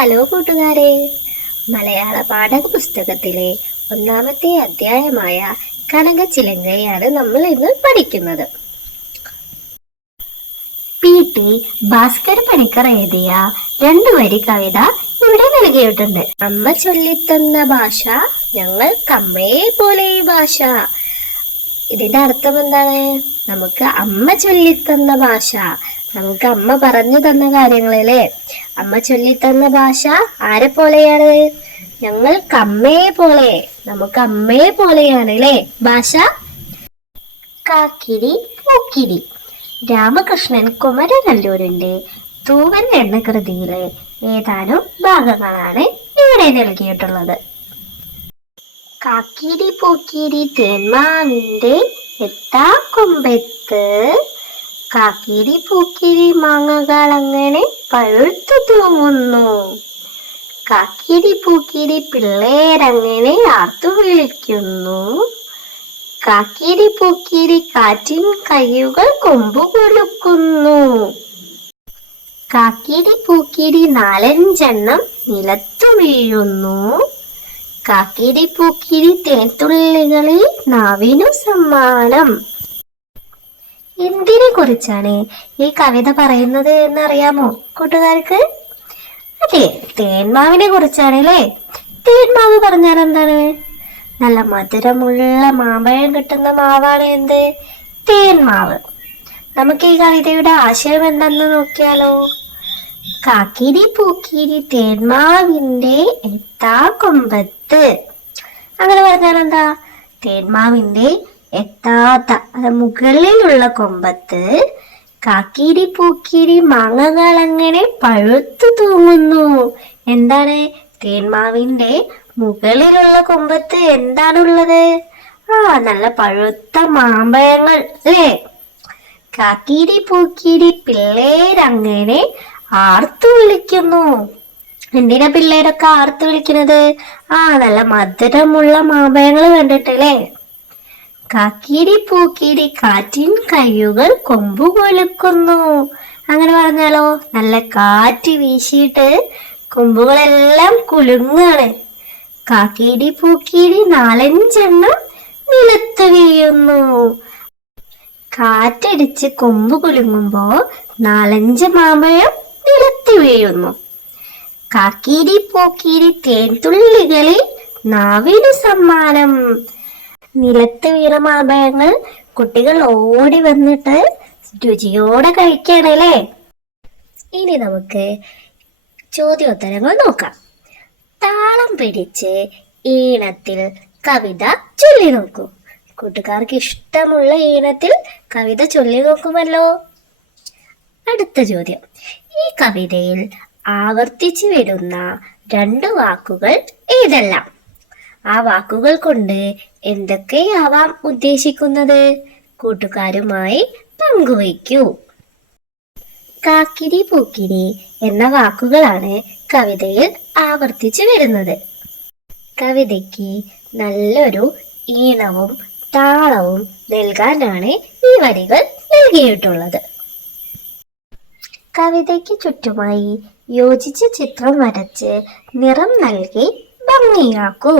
Hello കൂട്ടുകാരെ, മലയാള പാഠപുസ്തകത്തിലെ ഒന്നാമത്തെ അധ്യായമായ കനകച്ചിലങ്കയാണ് നമ്മൾ ഇന്ന് പഠിക്കുന്നത്. പി.ടി. ഭാസ്കര പണിക്കർ എഴുതിയ 2 വരി കവിത ഇവിടെ നൽകിയിട്ടുണ്ട്. അമ്മ ചൊല്ലിത്തന്ന ഭാഷ ഞങ്ങൾക്കമ്മയെ പോലെ ഭാഷ. ഇതിന്റെ അർത്ഥം എന്താണ്? നമുക്ക് അമ്മ ചൊല്ലിത്തന്ന ഭാഷ, നമുക്ക് അമ്മ പറഞ്ഞു തന്ന കാര്യങ്ങളല്ലേ. അമ്മ ചൊല്ലിത്തന്ന ഭാഷ ആരെ പോലെയാണ്? ഞങ്ങൾക്ക് അമ്മയെ പോലെ, നമുക്ക് അമ്മയെ പോലെയാണ് അല്ലേ ഭാഷ. കാക്കിരി പൂക്കിരി. രാമകൃഷ്ണൻ കുമരനല്ലൂരിന്റെ തൂവൽ എന്ന കൃതിയിലെ ഏതാനും ഭാഗങ്ങളാണ് ഇവിടെ നൽകിയിട്ടുള്ളത്. കാക്കിരി പൂക്കിരി തേന്മാവിന്റെ എത്താ കൊമ്പത്ത്, കാക്കിരി പൂക്കിരി മാങ്ങകൾ അങ്ങനെ പഴുത്തു തൂങ്ങുന്നു, കാക്കിരി പൂക്കിരി പിള്ളേരങ്ങനെ ആർത്തു വിളിക്കുന്നു, കാക്കിരി പൂക്കിരി കാറ്റിൻ കയ്യുകൾ കൊമ്പുകൊടുക്കുന്നു, കാക്കിരി പൂക്കിരി 4-5 നിലത്തു വീഴുന്നു, കാക്കിരി പൂക്കിരി തേൻതുള്ളികളിൽ നാവിനു സമ്മാനം. എന്തിനെ കുറിച്ചാണ് ഈ കവിത പറയുന്നത് എന്നറിയാമോ കൂട്ടുകാർക്ക്? അതെ, തേന്മാവിനെ കുറിച്ചാണ് അല്ലേ. തേന്മാവ് പറഞ്ഞാൽ എന്താണ്? നല്ല മധുരമുള്ള മാമ്പഴം കിട്ടുന്ന മാവാണ് എന്ത്? തേന്മാവ്. നമുക്ക് ഈ കവിതയുടെ ആശയം എന്താണെന്ന് നോക്കിയാലോ. കാക്കിരി പൂക്കിരി തേന്മാവിന്റെ എത്താ കൊമ്പത്ത്. അങ്ങനെ പറഞ്ഞാൽ എന്താ? തേന്മാവിന്റെ എത്താത്ത മുകളിലുള്ള കൊമ്പത്ത് കാക്കിരി പൂക്കിരി മാങ്ങകൾ അങ്ങനെ പഴുത്തു തൂങ്ങുന്നു. എന്താണ്? തേന്മാവിന്റെ മുകളിലുള്ള കൊമ്പത്ത് എന്താണുള്ളത്? നല്ല പഴുത്ത മാമ്പഴങ്ങൾ അല്ലേ. കാക്കിരി പൂക്കിരി പിള്ളേരങ്ങനെ ആർത്തു വിളിക്കുന്നു. എന്തിനാ പിള്ളേരൊക്കെ ആർത്തു വിളിക്കുന്നത്? നല്ല മധുരമുള്ള മാമ്പഴങ്ങൾ കണ്ടിട്ടല്ലേ. കാക്കിരി പൂക്കിരി കാറ്റിൻ കയ്യുകൾ കൊമ്പു കൊലുക്കുന്നു. അങ്ങനെ പറഞ്ഞാലോ, നല്ല കാറ്റ് വീശിയിട്ട് കൊമ്പുകളെല്ലാം കുലുങ്ങാണ്. കാക്കിരി പൂക്കിരി 4-5 നിലത്ത് വീഴുന്നു. കാറ്റടിച്ച് കൊമ്പ് കുലുങ്ങുമ്പോ 4-5 മാമ്പഴം നിലത്ത് വീഴുന്നു. കാക്കിരി പൂക്കിരി തേൻതുള്ളികളിൽ നാവിനു സമ്മാനം. നിലത്ത് വീണ മാമ്പഴങ്ങൾ കുട്ടികൾ ഓടി വന്നിട്ട് രുചിയോടെ കഴിക്കണല്ലേ. ഇനി നമുക്ക് ചോദ്യോത്തരങ്ങൾ നോക്കാം. താളം പിടിച്ച് ഈണത്തിൽ കവിത ചൊല്ലി നോക്കൂ. കൂട്ടുകാർക്ക് ഇഷ്ടമുള്ള ഈണത്തിൽ കവിത ചൊല്ലി നോക്കുമല്ലോ. അടുത്ത ചോദ്യം, ഈ കവിതയിൽ ആവർത്തിച്ചു വരുന്ന 2 വാക്കുകൾ ഏതെല്ലാം? ആ വാക്കുകൾ കൊണ്ട് എന്തൊക്കെയാവാം ഉദ്ദേശിക്കുന്നത്? കൂട്ടുകാരുമായി പങ്കുവയ്ക്കൂ. കാക്കിരി പൂക്കിരി എന്ന വാക്കുകളാണ് കവിതയിൽ ആവർത്തിച്ചു വരുന്നത്. കവിതയ്ക്ക് നല്ലൊരു ഈണവും താളവും നൽകാനാണ് ഈ വരികൾ നൽകിയിട്ടുള്ളത്. കവിതയ്ക്ക് ചുറ്റുമായി യോജിച്ച ചിത്രം വരച്ച് നിറം നൽകി ഭംഗിയാക്കൂ.